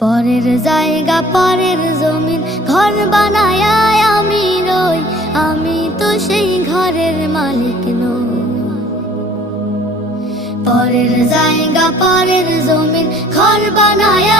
পরের জায়গা পরের জমিন ঘর বানায় আমি রই, আমি তো সেই ঘরের মালিক নই। পরের জায়গা পরের জমিন ঘর বানায়